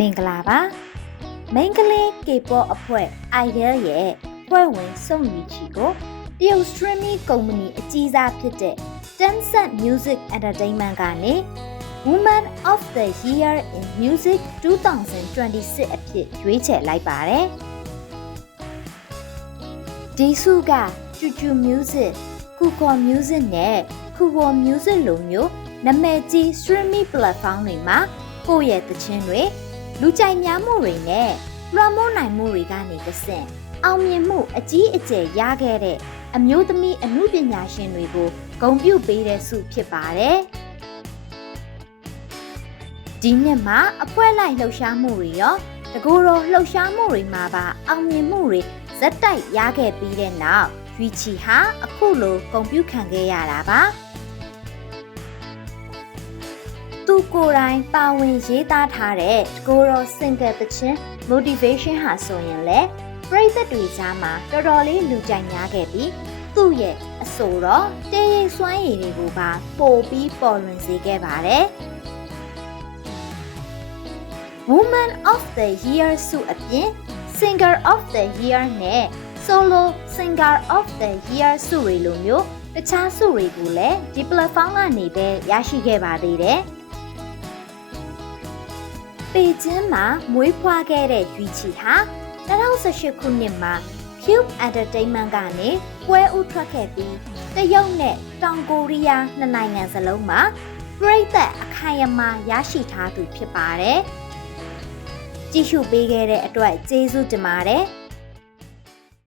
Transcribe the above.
မင်္ဂလာပါမိန်းကလေး K-pop အဖွဲ့ Idol ရဲ့ဖွဲ့ဝင်စုံယူချီကိုတရုတ် streaming ကုမ္ပဏီအကြီးစားဖြစ်တဲ့ Tencent Music Entertainment ကနေ Woman of the Year in Music 2026 အဖြစ်ရွေးချယ်လိုက်ပါတယ်ဒီစုက Chuchu Music, Kuko Music နဲ့ Kuko Music လိုမျိုးနာမည်ကြီး streaming platform တွေမှာကိုယ့်ရဲ့သချင်းတွေလူကြိုက်များမှုတွေနဲ့လွှမ်းမိုးနိုင်မှုတွေကနေတဆင့်အောင်မြင်မှုအကြီးအကျယ်ရခဲ့တဲ့အမျိုးသမီးအမှုပညာရှင်တွေကိုဂုဏ်ပြုပေးတဲ့ဆုဖြစ်ပါတယ်ဒီနှစ်မှာအဖွဲ့လိုက်လှုပ်ရှားမှုတွေရောတကူတော်လှုပ်ရှားမှုတွေမှာပါအောင်မြင်မှုတွေဇက်တိုက်ရခဲ့ပြီးတဲ့နောက်ရွီချီဟာအခုလိုဂုဏ်ပြုခံခဲ့ရတာပါသူကိုယ်တိုင်ပါဝင်ရေးသားထားတဲ့ကိုရော single သချင်း motivation ဟာဆိုရင်လေပရိသတ်တွေကြားမှာတော်တော်လေးလူကြိုက်များခဲ့ပြီးသူ့ရဲ့အဆိုတော့တေးရိပ်စွမ်းရည်တွေကိုပါပို့ပြီးပေါ်လွင်စေခဲ့ပါတယ် Woman of the Year ဆုအပြင် Singer of the Year နဲ့ Solo Singer of the Year ဆုတွေလိုမျိုးတခြားဆုတွေကိုလည်းဒီ platform ကနေပဲရရှိခဲ့ပါသေးတယ်ပေကျင်းမှာမွေးဖွားခဲ့တဲ့ရွီချီဟာ2018ခုနှစ်မှာ Cube Entertainment ကနေပွဲဥထွက်ခဲ့ပြီးတရုတ်နဲ့တောင်ကိုရီးယားနှစ်နိုင်ငံစလုံးမှာပရိသတ်အခိုင်အမာရရှိထားသူဖြစ်ပါတယ်။ကြည့်ရှုပေးခဲ့တဲ့အတွက်ကျေးဇူးတင်ပါတယ်။